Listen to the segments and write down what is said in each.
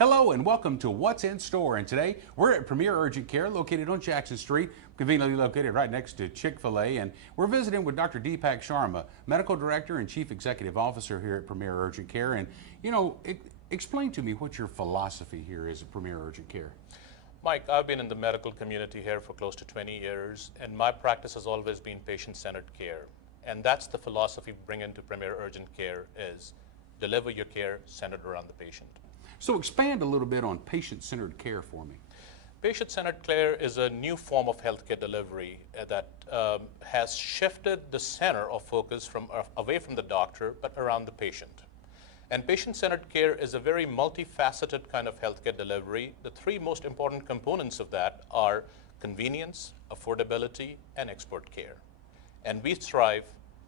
Hello and welcome to What's in Store. And today we're at Premier Urgent Care located on Jackson Street, conveniently located right next to Chick-fil-A. And we're visiting with Dr. Deepak Sharma, Medical Director and Chief Executive Officer here at Premier Urgent Care. And, explain to me what your philosophy here is at Premier Urgent Care. Mike, I've been in the medical community here for close to 20 years, and my practice has always been patient-centered care. And that's the philosophy we bring into Premier Urgent Care is deliver your care centered around the patient. So expand a little bit on patient-centered care for me. Patient-centered care is a new form of healthcare delivery that has shifted the center of focus away from the doctor, but around the patient. And patient-centered care is a very multifaceted kind of healthcare delivery. The three most important components of that are convenience, affordability, and expert care. And we thrive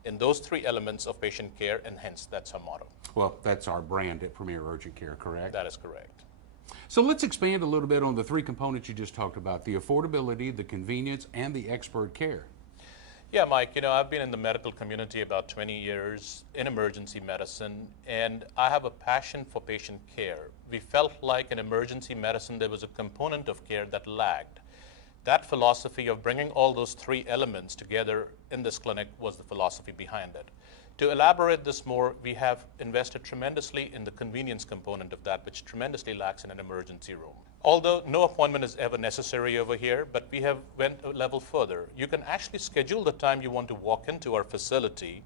in those three elements of patient care, and hence that's our motto. Well, that's our brand at Premier Urgent Care, correct? That is correct. So let's expand a little bit on the three components you just talked about, the affordability, the convenience, and the expert care. Yeah, Mike, I've been in the medical community about 20 years in emergency medicine, and I have a passion for patient care. We felt like in emergency medicine there was a component of care that lagged. That philosophy of bringing all those three elements together in this clinic was the philosophy behind it. To elaborate this more, we have invested tremendously in the convenience component of that, which tremendously lacks in an emergency room. Although no appointment is ever necessary over here, but we have went a level further. You can actually schedule the time you want to walk into our facility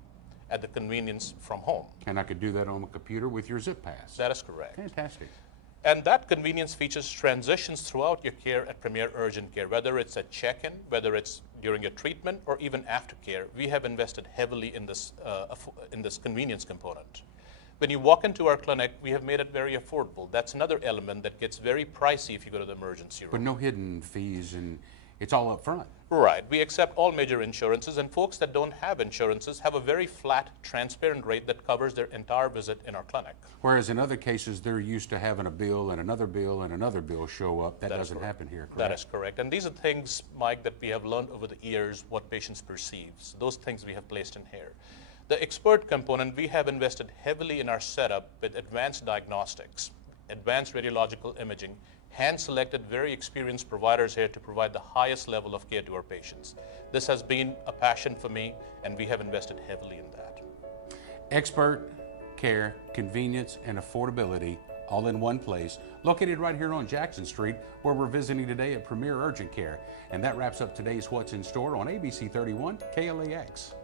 at the convenience from home. And I could do that on the computer with your Zip Pass. That is correct. Fantastic. And that convenience features transitions throughout your care at Premier Urgent Care, whether it's at check-in, whether it's during your treatment, or even after care. We have invested heavily in this convenience component. When you walk into our clinic, we have made it very affordable. That's another element that gets very pricey if you go to the emergency room. But no hidden fees, and it's all up front. Right. We accept all major insurances, and folks that don't have insurances have a very flat, transparent rate that covers their entire visit in our clinic. Whereas in other cases, they're used to having a bill and another bill and another bill show up. That doesn't happen here, correct? That is correct. And these are things, Mike, that we have learned over the years what patients perceive. So those things we have placed in here. The expert component, we have invested heavily in our setup with advanced diagnostics, advanced radiological imaging, hand-selected, very experienced providers here to provide the highest level of care to our patients. This has been a passion for me, and we have invested heavily in that. Expert care, convenience, and affordability, all in one place, located right here on Jackson Street, where we're visiting today at Premier Urgent Care. And that wraps up today's What's in Store on ABC 31 KLAX.